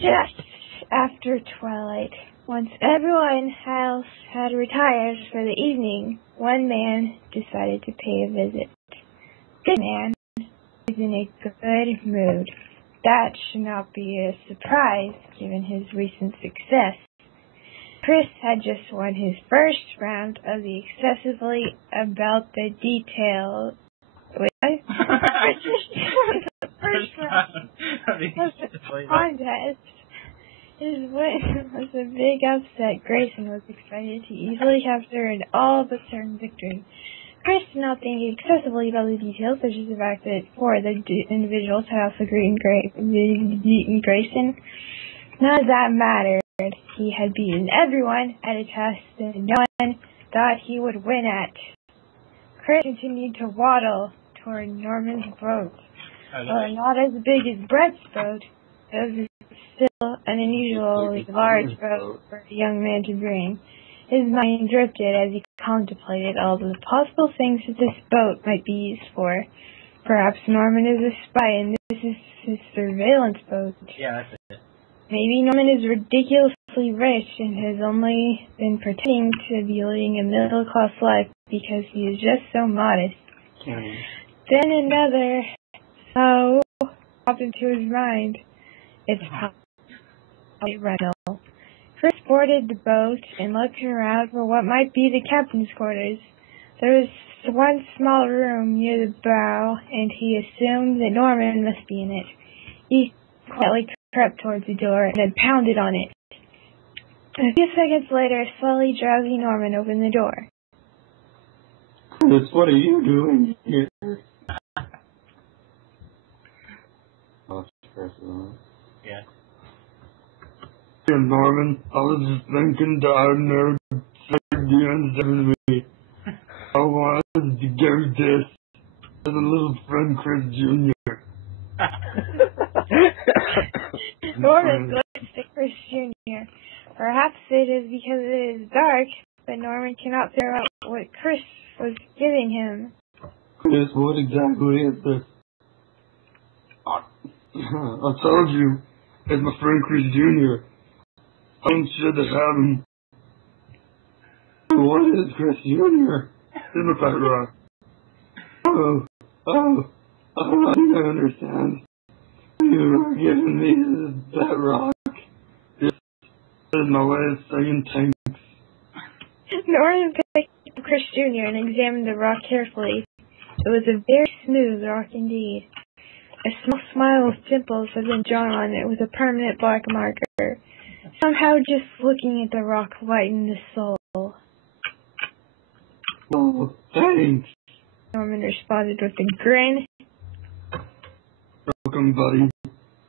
Just after twilight, once everyone else had retired for the evening, one man decided to pay a visit. This man was in a good mood. That should not be a surprise, given his recent success. Chris had just won his first round of the excessively about the detail. Wait, the first round of the contest. His win was a big upset. Grayson was expected to easily capture an all but certain victory. Chris did not think excessively about the details, such as the fact that four of the individuals had also beaten Grayson. None of that mattered. He had beaten everyone at a test that no one thought he would win at. Chris continued to waddle toward Norman's boat. While not as big as Brett's boat, it was still an unusually large boat for a young man to bring. His mind drifted as he contemplated all the possible things that this boat might be used for. Perhaps Norman is a spy and this is his surveillance boat. Yeah, that's it. Maybe Norman is ridiculously rich and has only been pretending to be living a middle-class life because he is just so modest. Then another thought popped into his mind. It's probably Randall. Chris boarded the boat and looked around for what might be the captain's quarters. There was one small room near the bow, and he assumed that Norman must be in it. He quietly crept towards the door and then pounded on it. A few seconds later, a slightly drowsy Norman opened the door. Chris, what are you doing here? Yeah. Here, Norman, I was just thinking down there, with me. I wanted to give this to the little friend Chris Jr. Norman glanced at Chris Jr. Perhaps it is because it is dark, but Norman cannot figure out what Chris was giving him. Chris, what exactly is this? I told you, it's my friend Chris Jr. I should have had him. What is Chris Jr.? In the pet rock. I think I understand. You are giving me this pet rock. This is my way of saying thanks. Norman picked up Chris Jr. and examined the rock carefully. It was a very smooth rock indeed. A small smile with dimples had been drawn on it with a permanent black marker. Somehow just looking at the rock lightened the soul. Oh, thanks. Norman responded with a grin. Welcome, buddy.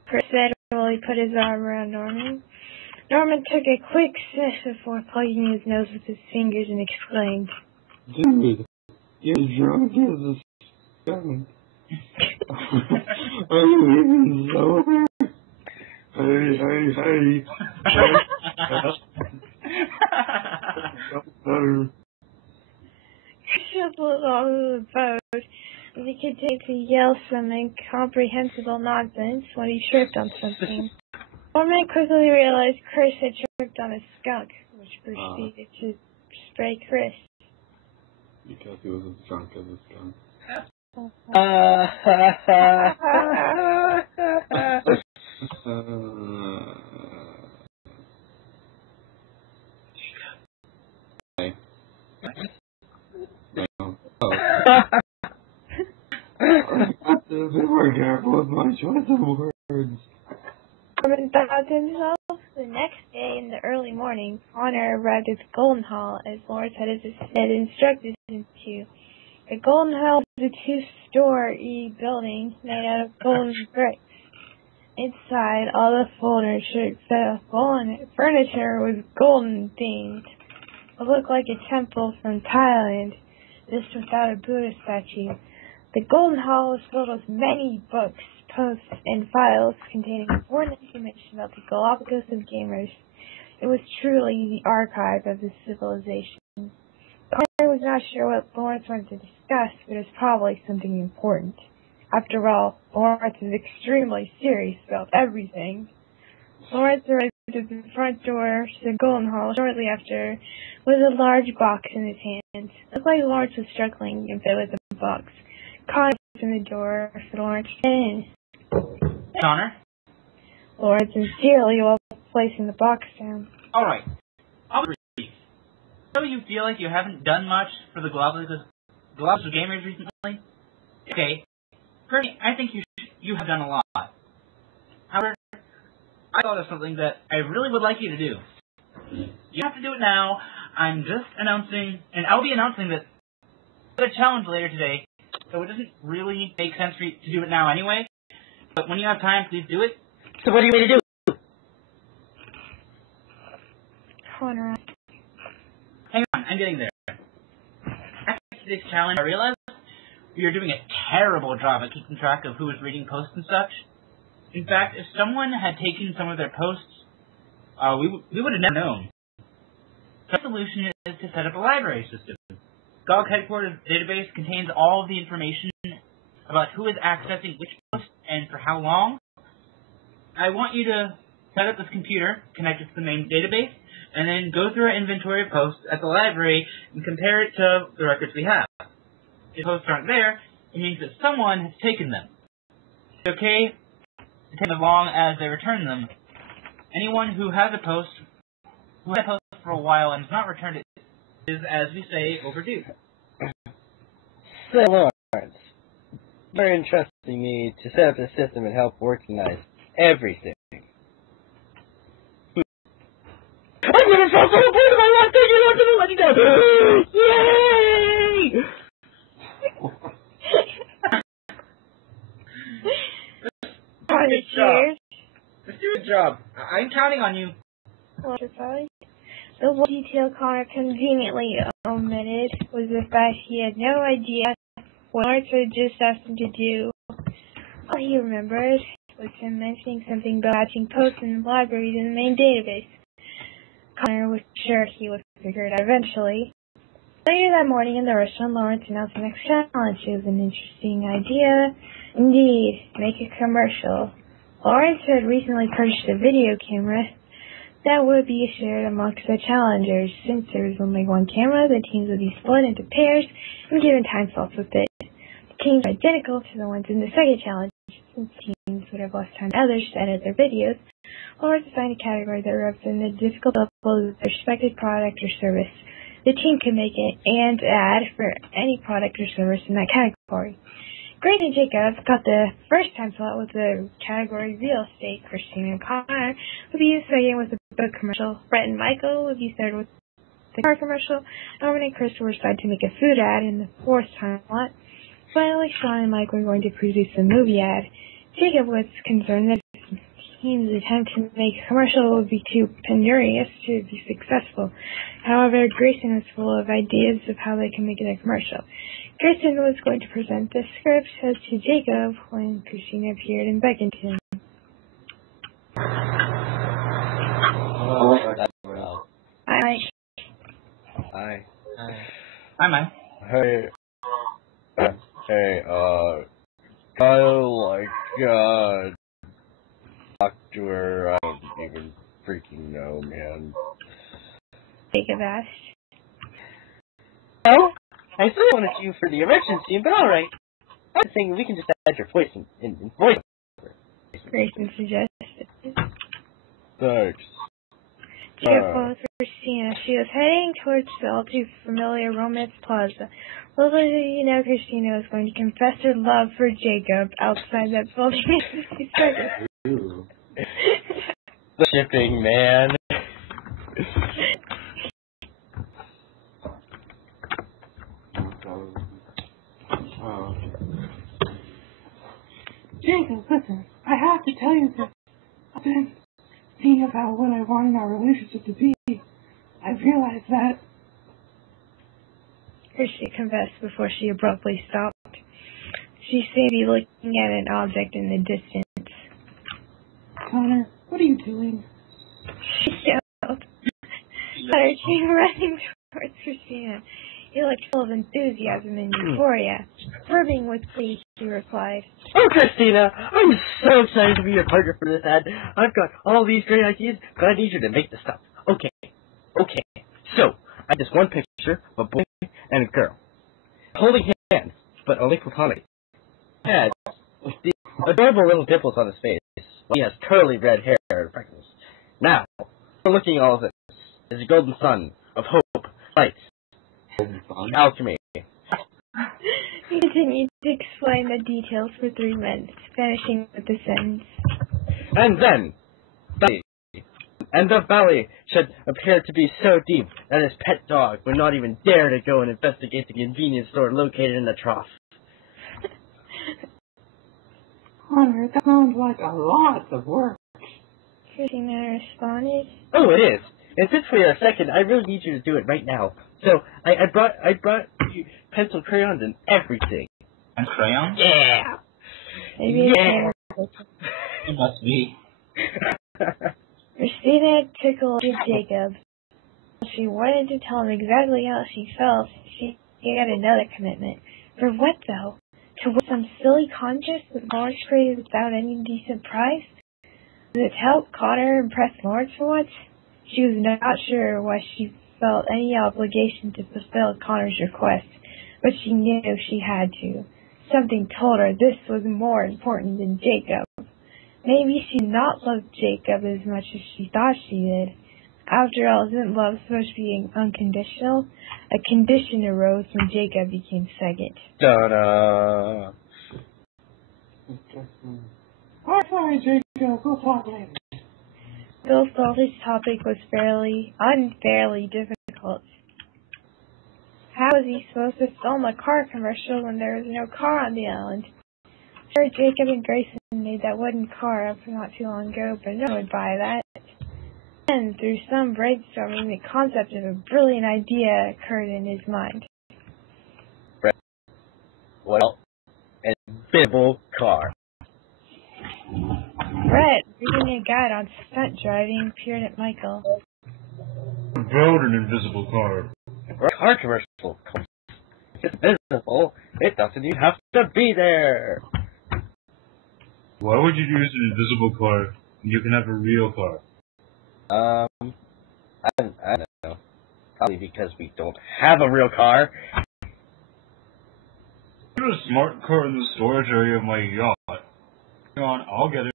Chris said while he put his arm around Norman. Norman took a quick sniff before plugging his nose with his fingers and exclaimed, Dude, you're drunk as a skunk. Are you even sober? Hey. Better. Chris shuffled along the boat as he continued to yell some incomprehensible nonsense when he tripped on something. Norman quickly realized Chris had tripped on a skunk, which proceeded to spray Chris. Because he was as drunk as a skunk. I have to be more careful with my choice of words. Norman thought to himself. The next day in the early morning, Connor arrived at the Golden Hall as Lawrence had instructed him to. The Golden Hall was a two-story building made out of golden bricks. Inside, all the furniture was golden themed. It looked like a temple from Thailand, this without a Buddha statue. The Golden Hall was filled with many books, posts, and files containing important information about the Galapagos of gamers. It was truly the archive of the civilization. Connor was not sure what Lawrence wanted to discuss, but it was probably something important. After all, Lawrence is extremely serious about everything. Lawrence arrived at the front door to the Golden Hall shortly after with a large box in his hand. It looked like Lawrence was struggling a bit with the box. Connor opened the door for Lawrence to get in. Connor? Lawrence sincerely while placing the box down. Alright. I'll be brief. So you feel like you haven't done much for the Global Gamers recently? Okay. Personally, I think you have done a lot. However, I thought of something that I really would like you to do. You don't have to do it now. I'm just announcing, and I'll be announcing that a challenge later today, so it doesn't really make sense for you to do it now anyway. But when you have time, please do it. So what do you want me to do? Connor. Hang on, I'm getting there. After today's challenge, I realized we are doing a terrible job at keeping track of who is reading posts and such. In fact, if someone had taken some of their posts, we would have never known. So the solution is to set up a library system. GoG Headquarters database contains all of the information about who is accessing which post and for how long. I want you to set up this computer, connect it to the main database, and then go through our inventory of posts at the library and compare it to the records we have. If posts aren't there, it means that someone has taken them. It's okay to take as long as they return them. Anyone who has a post for a while and has not returned it is, as we say, overdue. So, Lawrence, you're entrusting me to set up a system and help organize everything. I'm gonna solve the whole point of my life, thank you, Lord, for letting down! Yay! Good job. Let's do a job. I'm counting on you. The one detail Connor conveniently omitted was the fact he had no idea what Lawrence had just asked him to do. All he remembered was him mentioning something about matching posts in the library to the main database. Connor was sure he would figure it out eventually. Later that morning in the restaurant, Lawrence announced the next challenge. It was an interesting idea. Indeed, make a commercial. Lawrence had recently purchased a video camera that would be shared amongst the challengers. Since there was only one camera, the teams would be split into pairs and given time slots with it. The teams were identical to the ones in the second challenge. Since teams would have less time than others to edit their videos, Lawrence assigned a category that represented the difficult level of their respected product or service. The team could make an and ad for any product or service in that category. Grace and Jacob got the first time slot with the category real estate. Christina and Connor would be second with the book commercial. Brett and Michael would be third with the car commercial. Norman and Chris were decided to make a food ad in the fourth time slot. Finally, Sean and Mike were going to produce a movie ad. Jacob was concerned that his team's attempt to make a commercial would be too penurious to be successful. However, Grayson was full of ideas of how they can make it a commercial. Grayson was going to present the script to Jacob when Christina appeared and beckoned to him. Hi. Hi. Hi, Mike. Hey. Hey, Kyle, talk to her, I don't even freaking know, man. Jacob asked. Oh? I still wanted you for the erection scene, but alright. I was thinking we can just add your voice in voice. Grayson suggested. Thanks. Jacob followed Christina. She was heading towards the all too familiar Romance Plaza. Little did you know, Christina was going to confess her love for Jacob outside that building as she started. The shipping, man. Jacob, listen, I have to tell you this. I've been thinking about what I wanted our relationship to be. I realized that... Christina confessed before she abruptly stopped. She seemed to be looking at an object in the distance. Connor, what are you doing? She yelled. Connor came running towards Christina. He looked full of enthusiasm and euphoria. Brimming with glee, she replied. replied. Oh, Christina, I'm so excited to be your partner for this ad. I've got all these great ideas, but I need you to make the stuff. Okay. So, I have this one picture of a boy and a girl, holding hands, but only platonic. And with the adorable little dimples on his face, he has curly red hair and freckles. Now, looking at all of this is a golden sun of hope, light, and alchemy. He continued to explain the details for 3 minutes, finishing with the sentence. And then, the valley should appear to be so deep that his pet dog would not even dare to go and investigate the convenience store located in the trough. Connor, that sounds like a lot of work. Christina responded. Oh, it is. And since we are a second, I really need you to do it right now. So I brought you pencil, crayons, and everything. And crayons? Yeah. Maybe It must be. Christina took a look at Jacob. She wanted to tell him exactly how she felt. She had another commitment. For what, though? To win some silly contest that Lawrence created without any decent prize? Was it to help Connor impress Lawrence for once? She was not sure why she felt any obligation to fulfill Connor's request, but she knew she had to. Something told her this was more important than Jacob. Maybe she did not love Jacob as much as she thought she did. After all, isn't love supposed to be unconditional? A condition arose when Jacob became second. Ta-da! Alright, Jacob, we'll talk later. Bill felt his topic was unfairly difficult. How was he supposed to film a car commercial when there was no car on the island? Sure, Jacob and Grayson made that wooden car up not too long ago, but no one would buy that. Then, through some brainstorming, the concept of a brilliant idea occurred in his mind. Well, an invisible car. Brett, reading a guide on stunt driving, peered at Michael. Build an invisible car. For a car commercial, it's invisible. It doesn't even have to be there. Why would you use an invisible car when you can have a real car? I don't know. Probably because we don't have a real car. Put a smart car in the storage area of my yacht. Hang on, I'll get it.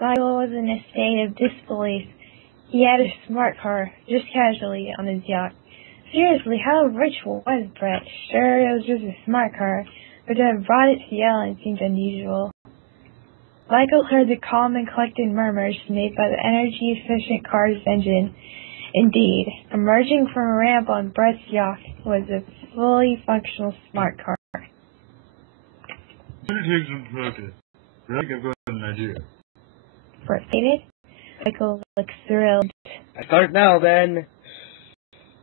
Michael was in a state of disbelief. He had a smart car, just casually, on his yacht. Seriously, how rich was Brett? Sure, it was just a smart car, but to have brought it to the island seemed unusual. Michael heard the calm and collected murmurs made by the energy-efficient car's engine. Indeed, emerging from a ramp on Brett's yacht was a fully functional smart car. I'm gonna take some practice. I think I've got an idea. Brett stated. Michael looked thrilled. I start now, then.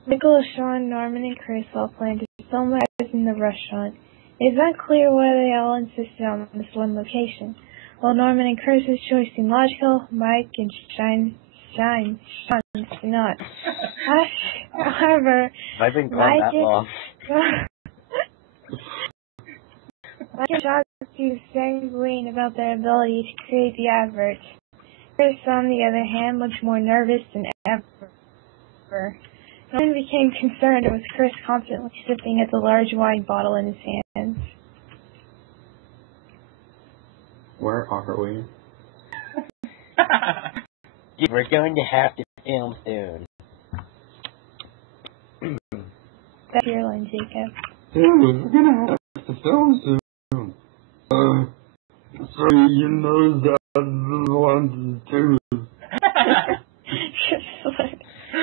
Michael, Sean, Norman, and Chris all planned to film ads in the restaurant. It is unclear why they all insisted on this one location. While Norman and Chris's choice seemed logical, Mike and Sean's did not. However, I've been gone that long. Mike and Sean seemed sanguine about their ability to create the advert. Chris, on the other hand, looked more nervous than ever. Norman became concerned with Chris constantly sipping at the large wine bottle in his hands. Where are we? We're going to have to film soon. That's your line, Jacob. Dude, we're gonna have to film soon. Sorry, you know that the ones too. I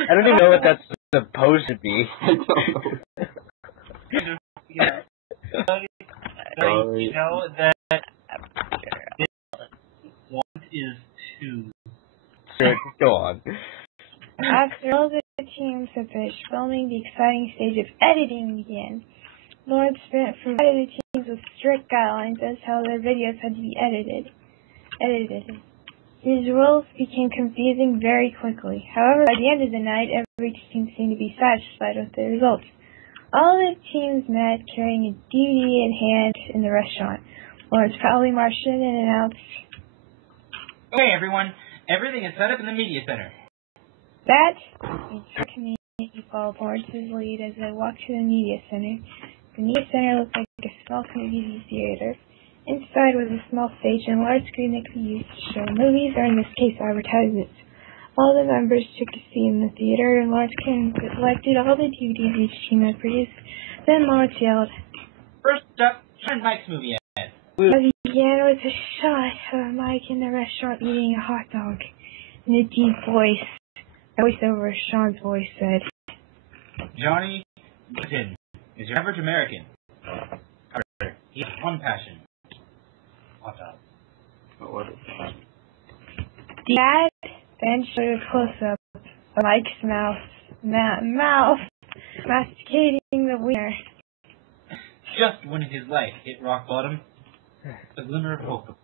don't even know what that's supposed to be. I don't know. You know that one is two. Sure, go on. After all the teams had finished filming, the exciting stage of editing began. Lord Sprint provided the teams with strict guidelines as to how their videos had to be edited. His rules became confusing very quickly. However, by the end of the night, every team seemed to be satisfied with the results. All the teams met carrying a DVD in hand in the restaurant. Lawrence proudly marched in and announced, "Okay, everyone. Everything is set up in the media center." "That," the community followed Lawrence's lead as they walked to the media center. The media center looked like a small community theater. Inside was a small stage and a large screen that could be used to show movies, or in this case, advertisements. All the members took a seat in the theater, and Lawrence collected all the DVDs each team had produced. Then Lawrence yelled, "First up, turn Mike's movie ad." I began with a shot of Mike in the restaurant eating a hot dog. In a deep voice, a voice over Sean's voice said, "Johnny Newton is your average American. However, he has one passion. Hot dog." The ad then showed a close-up of Mike's mouth masticating the wiener. Just when his life hit rock bottom, a glimmer of hope.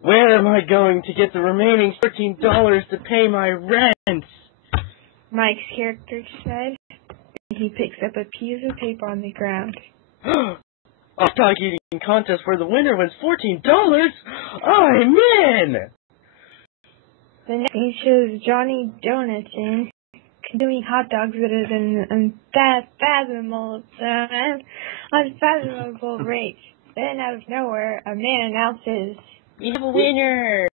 Where am I going to get the remaining $13 to pay my rent? Mike's character said. He picks up a piece of paper on the ground. Hot dog eating contest where the winner wins $14? I'm in! The next scene shows Johnny Donatin doing hot dogs at an unfathomable rate. Then, out of nowhere, a man announces, "We have a winner!"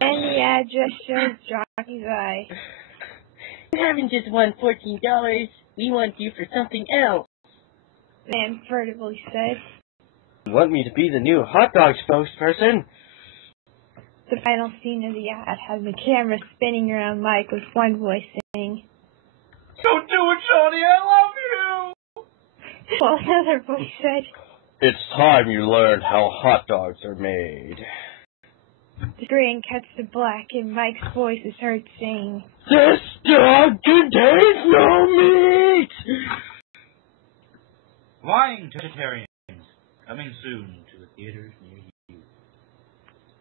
And the ad just shows Johnny's eye. "You haven't just won $14. We want you for something else." The man furtively said. "You want me to be the new hot dog spokesperson?" The final scene of the ad has the camera spinning around Mike with one voice saying, "Don't do it, Johnny, I love you!" While another voice said, "It's time you learned how hot dogs are made." The screen cuts to black and Mike's voice is heard saying, "This dog contains no meat!" Flying vegetarians, coming soon to the theaters near you.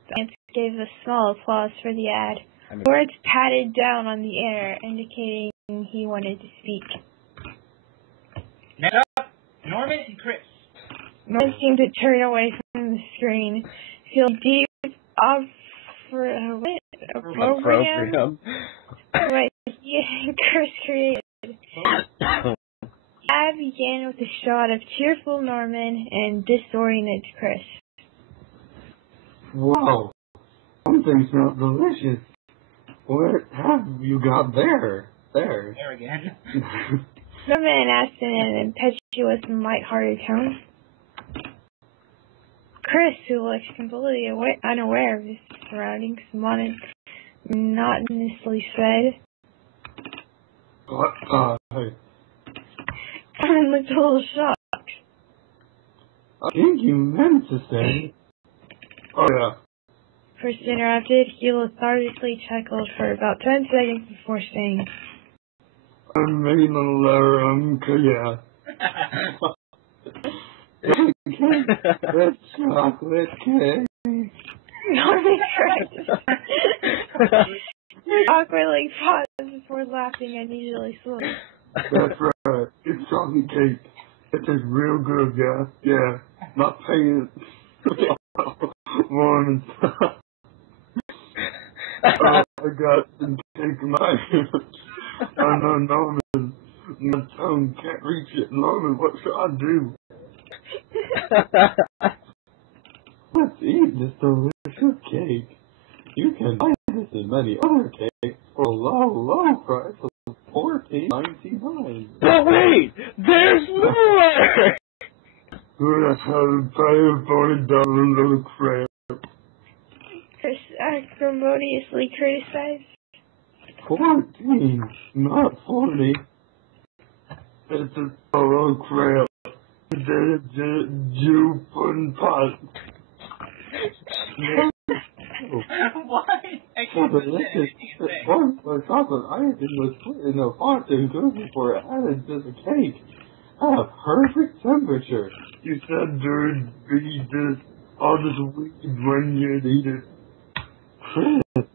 The audience gave a small applause for the ad. Words patted down on the air, indicating he wanted to speak. Next up, Norman and Chris. Norman seemed to turn away from the screen, feel deep opprobrium what he and Chris created. The ad began with a shot of tearful Norman and disoriented Chris. Wow, something smells delicious. What have you got there? There again. Norman asked in an impetuous and light-hearted tone. Chris, who looked completely unaware of his surroundings, monotonously said, What? Hey. Norman looked a little shocked. I think you meant to say. Oh, yeah. Chris interrupted. He lethargically chuckled for about 10 seconds before saying, I'm making a yeah. That's chocolate cake. Norman corrected. He awkwardly paused before laughing unusually slowly. That's right. It's chocolate cake. It tastes real good, yeah. Yeah. Not paying Mormons. I got to take my oh no, Norman. My tongue can't reach it. Norman, what should I do? Let's eat this delicious cake. You can buy this and many other cakes for a low, low price of $14.99. But wait! There's more! That's how to pay $40 little crap. Chris acrimoniously criticized. 14, not 40. It's a total crap. Jew pudding pot. Why? I can't delicious. One chocolate icing was put in a pot and cooked before added to the cake at a perfect temperature. You said there'd be all this weed when you'd eat it. Chris,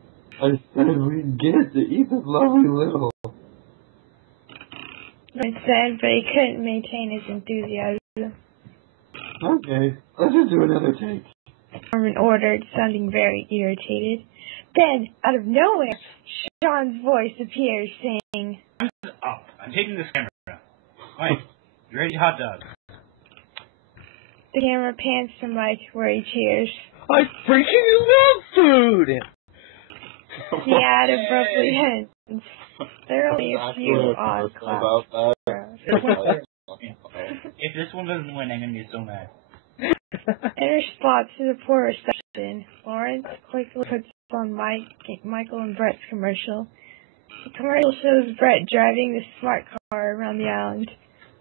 I said we'd get to eat this lovely little Norman said, but he couldn't maintain his enthusiasm. Okay, let's just do another take. Norman ordered, sounding very irritated. Then, out of nowhere, Sean's voice appears, saying, I'm taking this camera. Mike, you ready, hot dog? The camera pans to Mike, where he cheers. I freaking love food! The ad abruptly ends. There are only a few odd claps. If this one doesn't win, I'm going to be so mad. In response to the poor reception, Lawrence quickly puts on Michael and Brett's commercial. The commercial shows Brett driving the smart car around the island.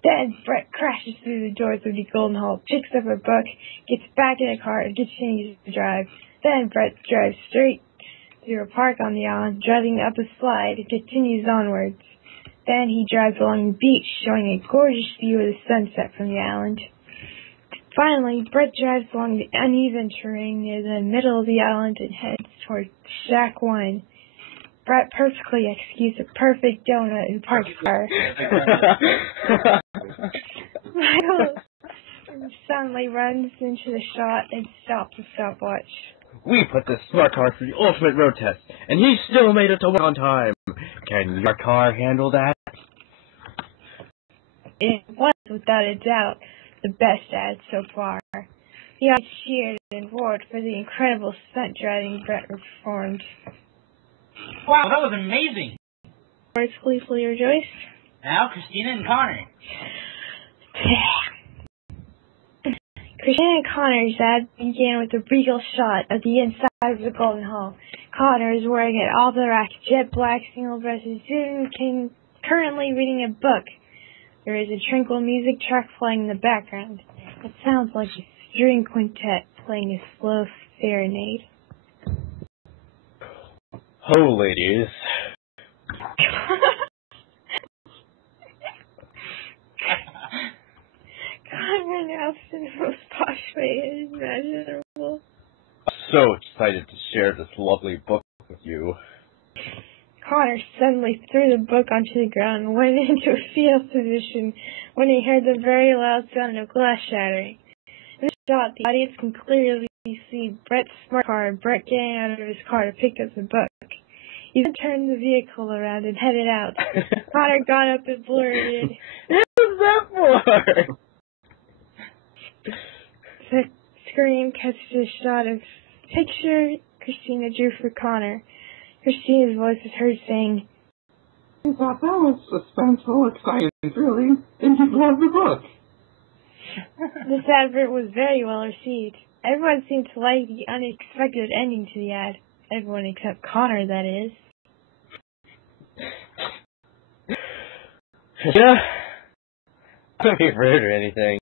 Then Brett crashes through the doors of the Golden Hall, picks up a book, gets back in the car, and continues to drive. Then Brett drives straight through a park on the island, driving up a slide, and continues onwards. Then he drives along the beach, showing a gorgeous view of the sunset from the island. Finally, Brett drives along the uneven terrain near the middle of the island and heads toward Shack 1. Brett perfectly executes a perfect donut and parks the car. Michael suddenly runs into the shot and stops the stopwatch. We put the smart car through the ultimate road test, and he still made it to work on time. Can your car handle that? It was, without a doubt, the best ad so far. The audience cheered and roared for the incredible stunt driving Brett performed. Wow, that was amazing! Lawrence gleefully rejoiced. Now, Christina and Connor. Christina and Connor's ad began with a regal shot of the inside of the Golden Hall. Connor is wearing an all-black, jet black, single-breasted suit and currently reading a book. There is a tranquil music track playing in the background. It sounds like a string quintet playing a slow serenade. Ho, ladies. Connor announced in the most posh way imaginable. I'm so excited to share this lovely book with you. Connor suddenly threw the book onto the ground and went into a fetal position when he heard the very loud sound of glass shattering. In this shot, the audience can clearly see Brett's smart car and Brett getting out of his car to pick up the book. He then turned the vehicle around and headed out. Connor got up and blurted, What was that for? The screen cuts to a shot of picture Christina drew for Connor. Christina's voice was heard saying, I thought that was suspenseful, exciting, thrilling, and you love the book. This advert was very well received. Everyone seemed to like the unexpected ending to the ad. Everyone except Connor, that is. Yeah. I don't get rude or anything.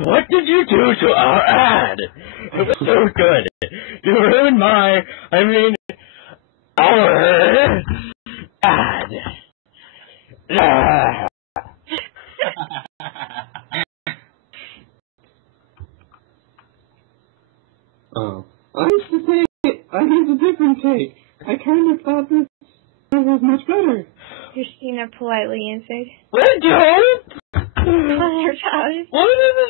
What did you do to our ad? It was so good. You ruined our ad. Oh. I used to say I used a different take. I kind of thought this was much better. Christina politely answered. What don't? Connor pouted. What is it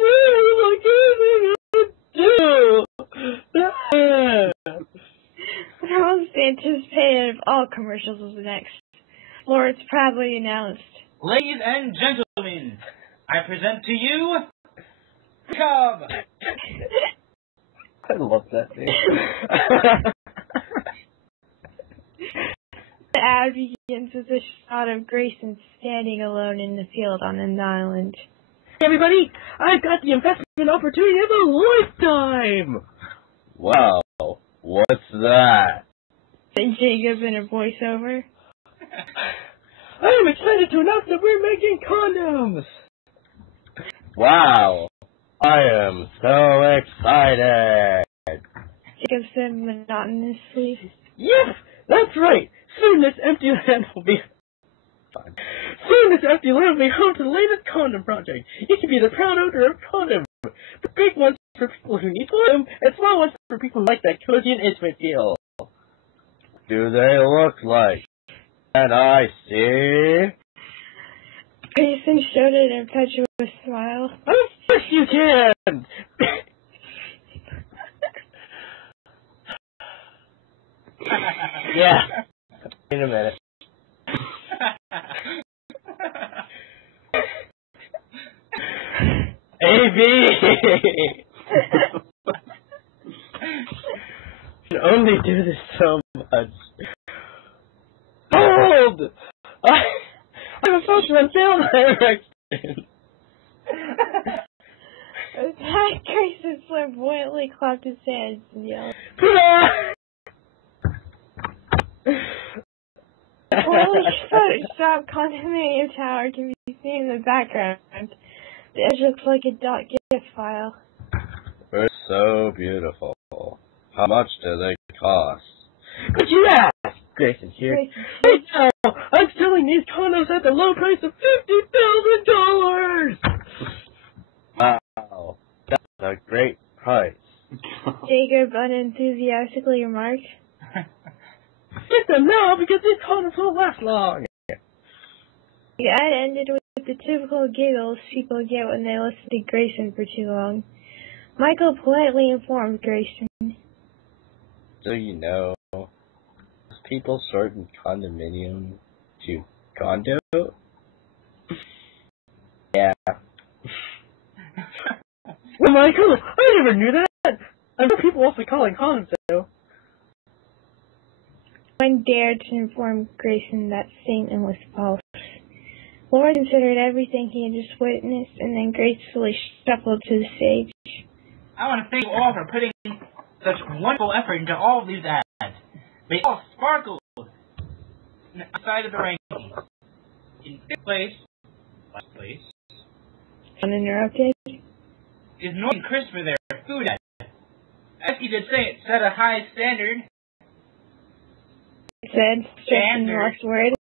The most anticipated of all commercials was next. Lawrence proudly announced, Ladies and gentlemen, I present to you, Cub! I love that name. The ad begins with a shot of Grayson standing alone in the field on an island. Hey everybody, I've got the investment opportunity of a lifetime! Wow, what's that? Said Jacob in a voiceover. I am excited to announce that we're making condoms! Wow, I am so excited! Jacob said monotonously. Yes, that's right! Soon this empty land will be home to the latest condom project. You can be the proud owner of condoms. Big ones for people who need them, and small ones for people who like that cozy and intimate feel. Do they look like? Can I see? Grayson showed an impetuous smile. Of course you can! Yeah. Wait a minute. AB! You can only do this so much. Hold! I'm supposed to unveil my erection. Grayson flamboyantly clapped his hands and yelled. Photoshop condominium tower can be seen in the background. The edge looks like a .gif file. It's so beautiful. How much do they cost? Could you ask? Grayson here. Hey now, I'm selling these condos at the low price of $50,000! Wow, that's a great price. Jacob unenthusiastically remarked. Get them now because these condoms won't last long. The ad ended with the typical giggles people get when they listen to Grayson for too long. Michael politely informed Grayson. So you know, people shorten condominium to condo? Yeah. Well, Michael, I never knew that. I know people also calling condos though. One dared to inform Grayson that statement was false. Lord considered everything he had just witnessed and then gracefully shuffled to the stage. I want to thank you all for putting such wonderful effort into all of these ads. They all sparkled outside of the rankings. In fifth place, last place, Uninterrupted. is Norton Chris for their food ad. As he did say, it set a high standard. It said, stressing the last word.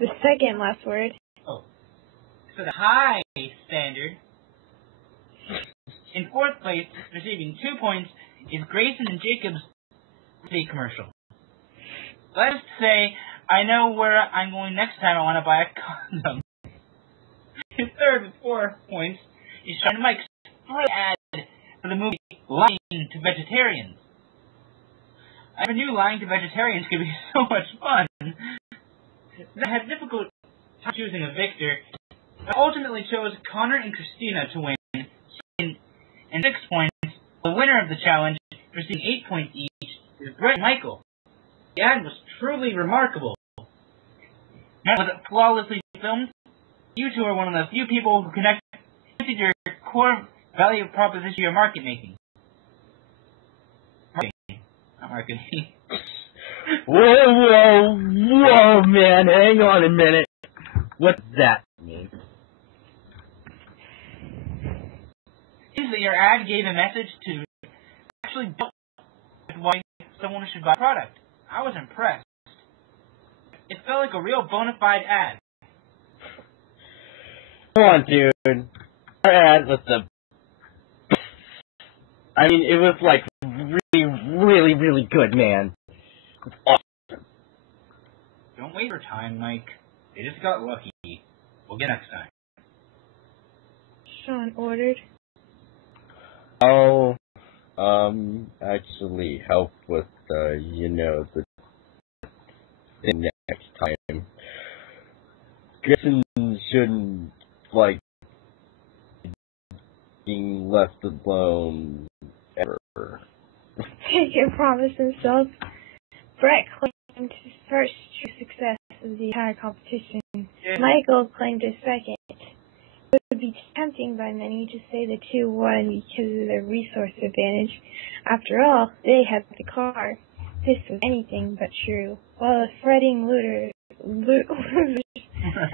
The second last word. Oh. So the high standard. In fourth place, receiving 2 points, is Grayson and Jacob's birthday commercial. Let's say, I know where I'm going next time I want to buy a condom. In third with 4 points is Sean Mike's ad for the movie Lying to Vegetarians. I never knew lying to vegetarians could be so much fun. I had difficult time choosing a victor. I ultimately chose Connor and Christina to win. And 6 points. The winner of the challenge, receiving 8 points each, is Brett and Michael. The ad was truly remarkable. Not was it flawlessly filmed? You two are one of the few people who connect with your core value proposition to your market making. Marketing, not marketing. Whoa, man, hang on a minute. What's that mean? Is that your ad gave a message to actually why someone should buy a product. I was impressed. It felt like a real bona fide ad. Come on, dude. Our ad was the... I mean, it was like really good, man. It was awesome. Don't waste your time, Mike. They just got lucky. We'll get next time. Sean ordered. I'll, actually help with, the thing next time. Grayson shouldn't, being left alone ever. Jacob promised himself. Brett claimed his first true success of the entire competition. Yeah. Michael claimed his second. It would be tempting by many to say the two won because of their resource advantage. After all, they had the car. This was anything but true. While the fretting losers,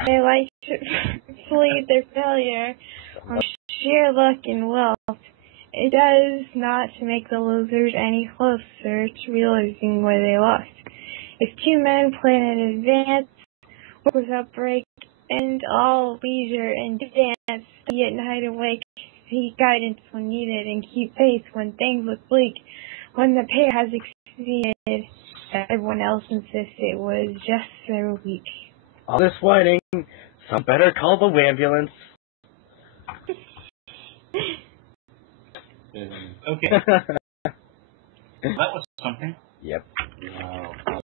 they like to plead their failure on sheer luck and wealth. It does not to make the losers any closer to realizing where they lost. If two men plan in advance, work without break, and all leisure and dance, yet night awake, seek guidance when needed, and keep faith when things look bleak. When the pair has succeeded, everyone else insists it was just so weak. All this whining. Some better call the ambulance. Okay. That was something. Yep.